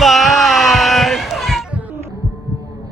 Live!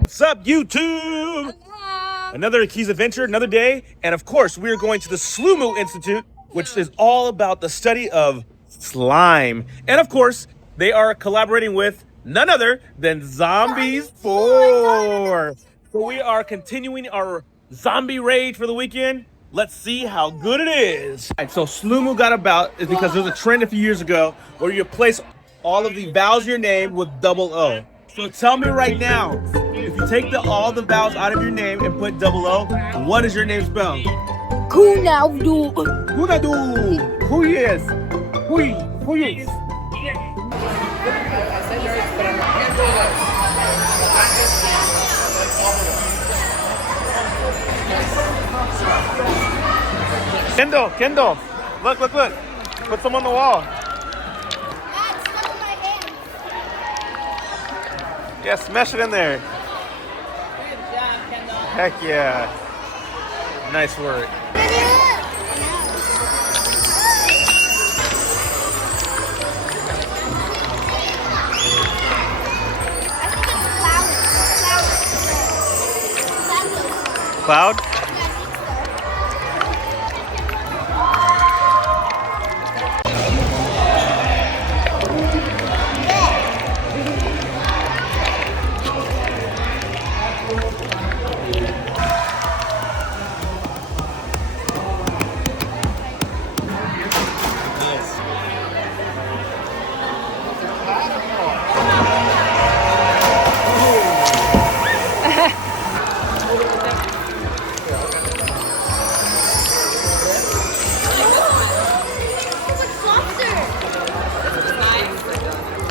What's up, YouTube? Hello. Another Keys adventure, another day, and of course, we are going to the Sloomoo Institute, which is all about the study of slime. And of course, they are collaborating with none other than Zombies 4. So we are continuing our zombie raid for the weekend. Let's see how good it is. All right, so Slumu got about is because there's a trend a few years ago where you place all of the vowels of your name with double O. So tell me right now, if you take all the vowels out of your name and put double O, what is your name spelled? Kunadu. Kunadu. Who is? Who is? Kendall, look. Put some on the wall. Yeah, smash it in there. Good job, Kendall. Heck yeah. Nice work. Cloud?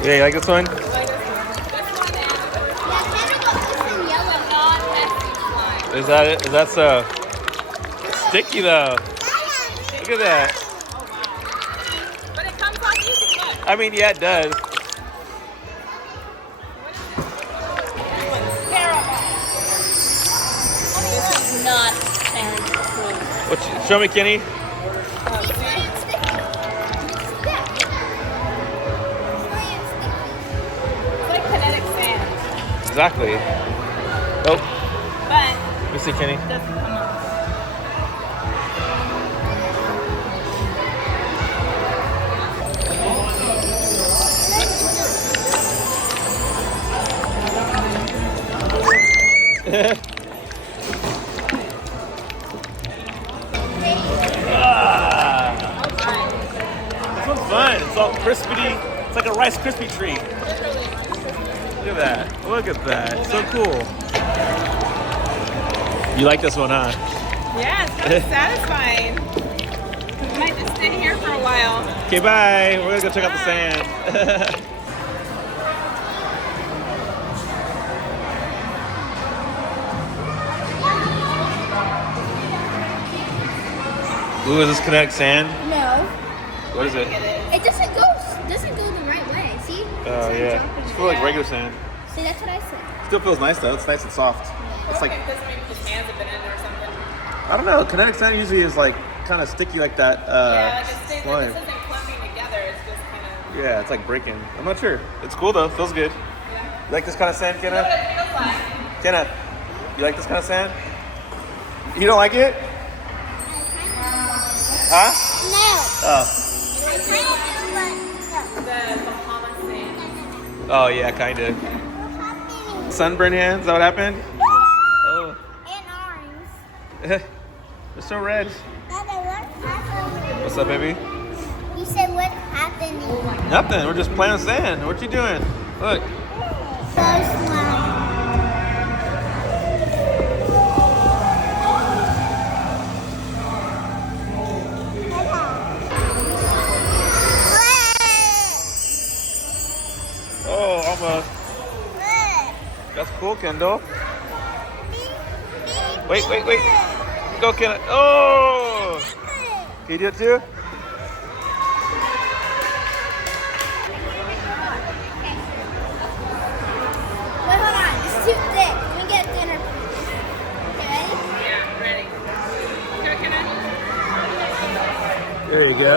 Yeah, you like this one? Is that it? Is that so sticky though? Look at that. But it comes off easy, look. I mean, yeah, it does. This is not sand. Show me, Kenny. It's like kinetic sand. Exactly. Oh, But let me see, Kenny. it doesn't come off. This one's fun. It's all crispy. It's like a Rice Krispie treat. Look at that. Look at that. So cool. You like this one, huh? Yeah, it's kind of satisfying. We might just sit here for a while. Okay, bye. We're gonna go check out the sand. Ooh, is this Kinetic sand? No. What is it? It doesn't go the right way. See? Oh yeah. It's feel like regular sand. See, that's what I said. Still feels nice though. It's nice and soft. It's like, Because maybe his hands have been in there or something. I don't know. Kinetic sand usually is like kind of sticky like that. Yeah, like it stays, slime. this isn't clumping together. It's just kind of. Yeah, it's like breaking. I'm not sure. It's cool though. Feels good. You like this kind of sand, You know Kenna? what it feels like? Kenna, you like this kind of sand? You don't like it? Huh? No. Oh. The Bahama sand. Oh yeah, kind of. Sunburn hands. Is that what happened? Oh. And orange. They're so red. Dada, what's happening? What's up, baby? You said what's happening? Nothing. We're just playing with sand. What you doing? Look. So smart. Oh, almost. That's cool, Kendall. Wait. Go, Kendall. Oh! Can you do it too? Wait, hold on. It's too thick. Let me get a thinner piece. Okay, ready? Yeah, ready. There you go.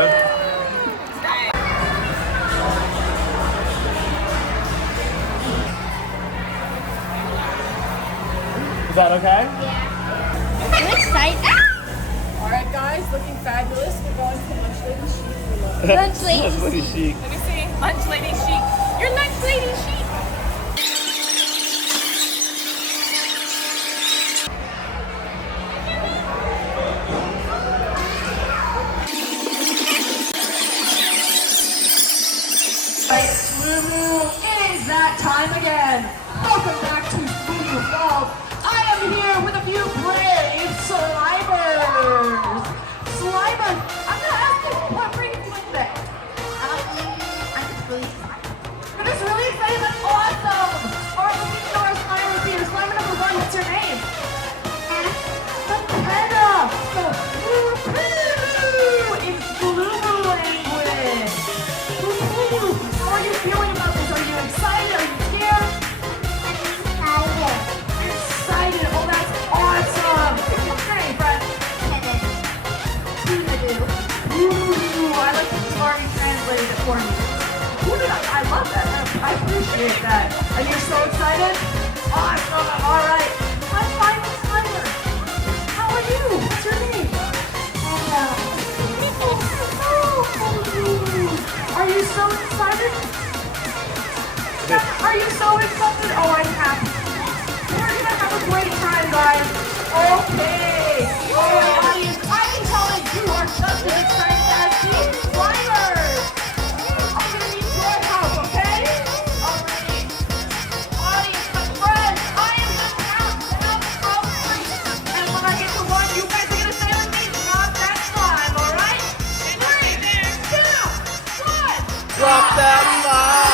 that okay? Yeah. I'm excited. Ah! All right, guys, looking fabulous. We're going to Lunch Lady Chic. Lunch lady. That's really chic. Let me see. Lunch Lady Chic. Your Lunch Lady Chic. Slumu, it is that time again. Welcome back to Slumu Fall. I am here with a few brave Slimers. Slimers, I'm gonna ask you, what brings you in today? I'm just really excited. You're just really excited, that's awesome. All right, let's get to our Slimers here. Slimer number one, what's your name? Anna. So, woo-hoo, in Slumu language. Woo-hoo. How are you feeling about this? Are you excited? Are you scared? Excited. Oh, that's awesome. What's your name, friend? Ooh, I like that you already translated it for me. I love that. I appreciate that. And you're so excited? Awesome. All right. Let's find the Slimer. How are you? What's your name? Are you so excited? Are you so excited? Oh, I'm happy. We're gonna have a great time, guys. Okay. All right, audience. I can tell that you are just as excited as these Slimers. I'm gonna need your help, okay? All right. Audience, my friends, I am gonna count down from 3. And when I get to 1, you guys are gonna say with me, drop that slime, all right? 3, 2, 1. Drop that line.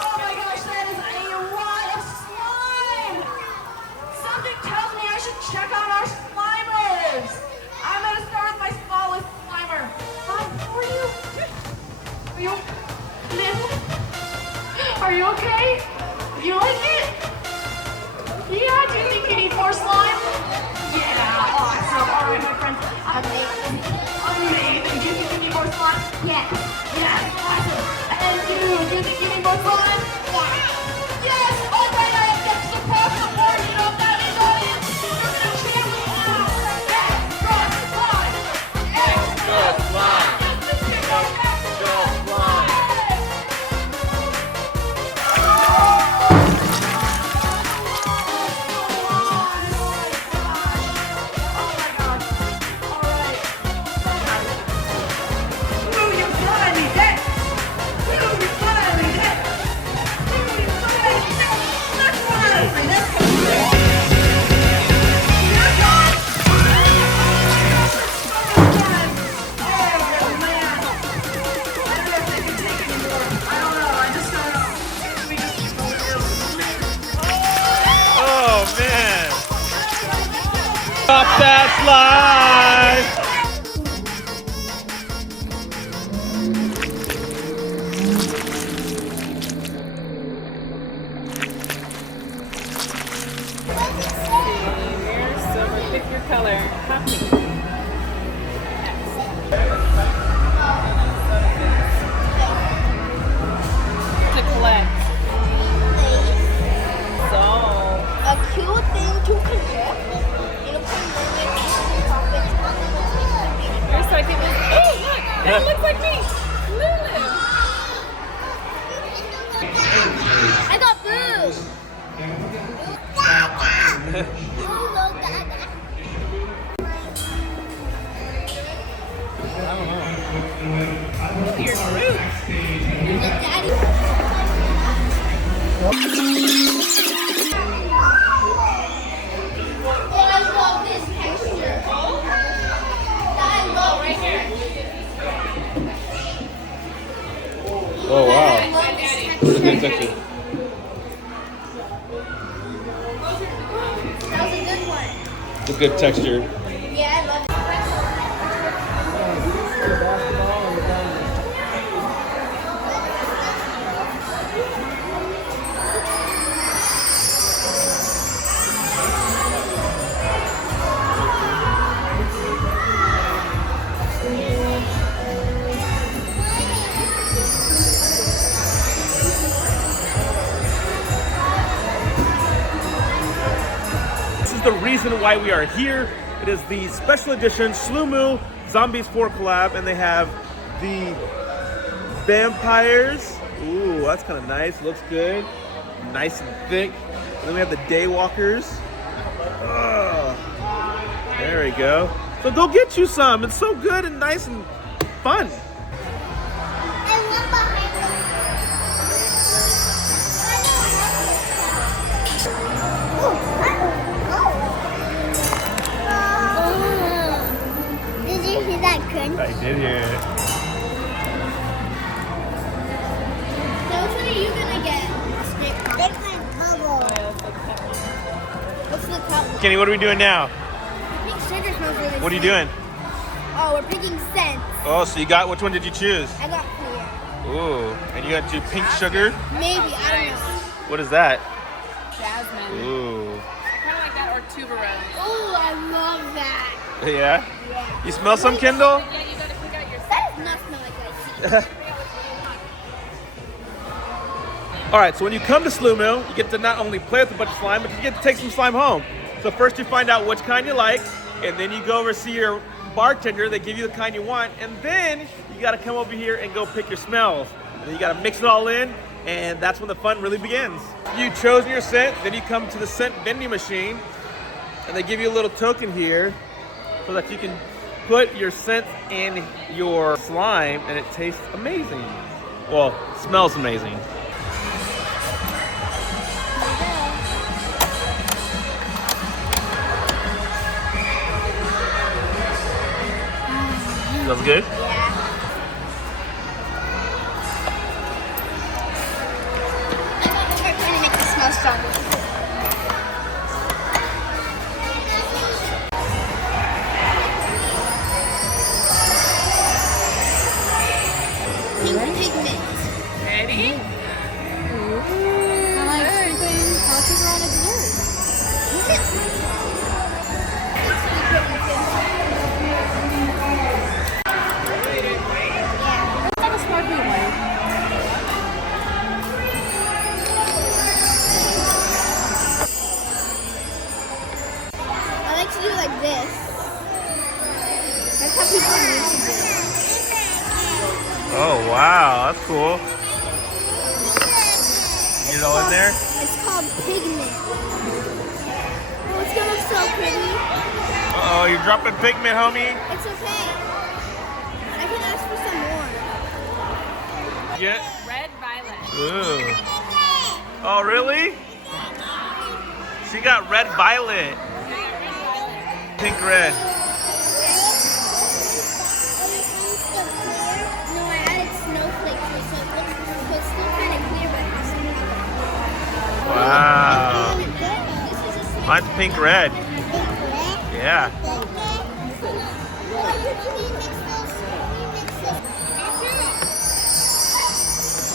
Oh my gosh, that is a lot of slime! Something tells me I should check out our Slimers! I'm gonna start with my smallest Slimer. How are you? Are you little? Are you okay? You like it? Yeah, do you think you need more slime? Yeah, awesome. All right, my friends. Amazing. Do you think you need more slime? Yes. Yes, awesome. And do you think you need more slime? Yeah. Yes! All right, I have got support the board. You know what that is, audience? You're gonna chant me out. Extra slime! Extra slime! Extra slime! Oh man. Drop that slide. Silver, pick your color. Happy. To collect. So, A cute thing to collect. It'll come with pockets. your second is. Oh, look! It looks like me! Lulu! I got Boo. Hello, Dada. Look at your fruit! Daddy. I love this texture. I love Right here. Oh wow. I love this That's a good texture. texture. That was a good one. It's a good texture. Yeah, I love it. is the reason why we are here. It is the special edition Sloomoo Zombies 4 collab, and they have the vampires. Ooh, that's kind of nice. Looks good. Nice and thick. And then we have the daywalkers. Oh, there we go. So go get you some. It's so good and nice and fun. Did you hear that crunch? I did hear it. So which one are you gonna get? Stick bubble. What's the cup? Kenny, what are we doing now? I think sugar smells really What are you sweet. doing? Oh, we're picking scents. Oh, so you got, which one did you choose? I got clear. Ooh, and you got to do pink sugar? Maybe, I don't know. What is that? Jasmine. Ooh. Kind of like that or tuberose. Oh, I love that. Yeah? Yeah. You smell some, Kendall? Yeah, you gotta pick out your That does not smell like what I see. All right, so when you come to Sloomoo, you get to not only play with a bunch of slime, but you get to take some slime home. So first you find out which kind you like, and then you go over see your bartender. They give you the kind you want, and then you gotta come over here and go pick your smells. And then you gotta mix it all in, and that's when the fun really begins. You've chosen your scent, then you come to the scent vending machine, and they give you a little token here so that you can put your scent in your slime, and it tastes amazing. Well, smells amazing. Smells good? Yeah. I'm trying to make it smell stronger. Pink pigment. Ready? I like to do like this. That's how people used to do it. Oh, wow, that's cool. Get it all in there? It's called pigment. Oh, it's gonna look so pretty. Uh-oh, you're dropping pigment, homie. It's okay. I can ask for some more. Yeah. Red violet. Ooh. Oh, really? She got red violet. Pink red. No, I added snowflake to it, so it's still kind of clear, but it's still Wow. This is a Mine's pink red. Yeah.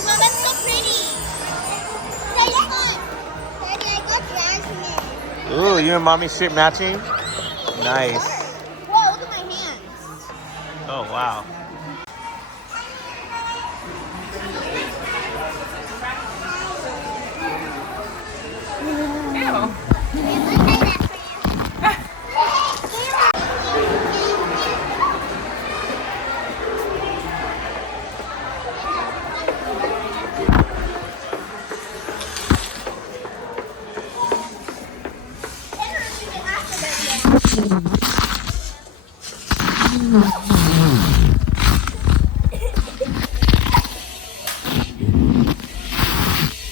Well, that's so pretty. That's fun. Daddy, I got jasmine. Ooh, you and mommy shit matching? Nice. Whoa, look at my hands. Oh, wow. Ew.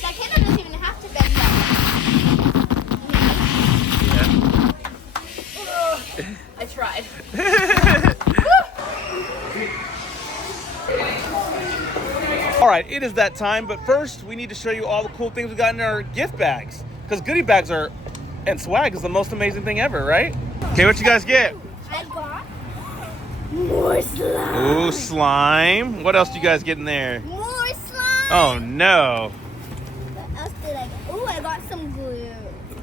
That camera doesn't even have to bend down. I tried. All right, it is that time, but first we need to show you all the cool things we got in our gift bags. Because goodie bags are, and swag is the most amazing thing ever, right? Okay, what you guys get? I got more slime. Ooh, slime. What else do you guys get in there? More slime. Oh, no. What else did I get? Ooh, I got some glue.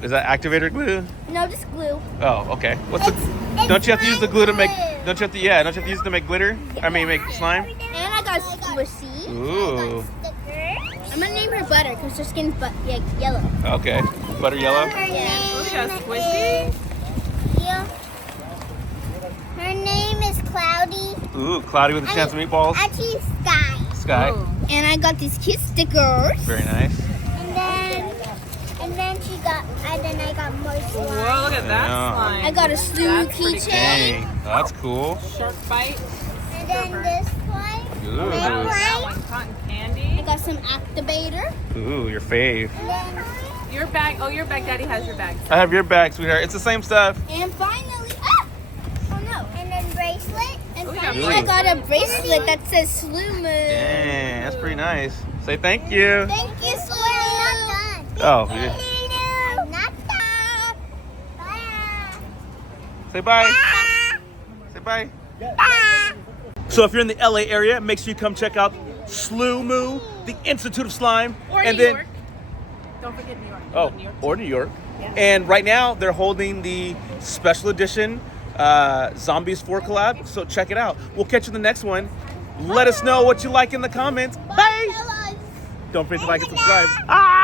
Is that activator glue? No, just glue. Oh, okay. What's the? It's Don't you have to use the glue to make? glue. Don't you have to? Yeah. Don't you have to use it to make glitter? I mean, make slime. And I got squishy. Ooh. I'm gonna name her Butter because her skin's yellow. Okay. Butter yellow. Yeah. like a squishy? Yeah. Her name is Cloudy. Ooh, Cloudy with a chance of meatballs. And she's Sky. Sky. Ooh. And I got these cute stickers. Very nice. And then I got more slime. Whoa, look at that Yeah. slime. I got a Slumu That's pretty keychain. Dang, that's cool. Shark bite. And then this one. Ooh. That Right. one, cotton I candy. got some activator. Ooh, your fave. And then Your bag. Oh, your bag. Daddy has your bag. I have your bag, sweetheart. It's the same stuff. And finally, oh no! And then bracelet. And Oh, you got finally, bracelets. I got a bracelet that says Slumu. Dang, that's pretty nice. Say thank you. Thank you, Slumu. I'm not done. Oh, yeah. I'm not done. Bye. Say bye. Say bye. So if you're in the LA area, make sure you come check out Sloomoo, the Institute of Slime. Or and New then, York. Don't forget New York. Oh, New York. or New York. Yeah. And right now they're holding the special edition Zombies 4 collab. So check it out. We'll catch you in the next one. Let us know what you like in the comments. Bye. Fellas. Don't forget to like and subscribe. Ah!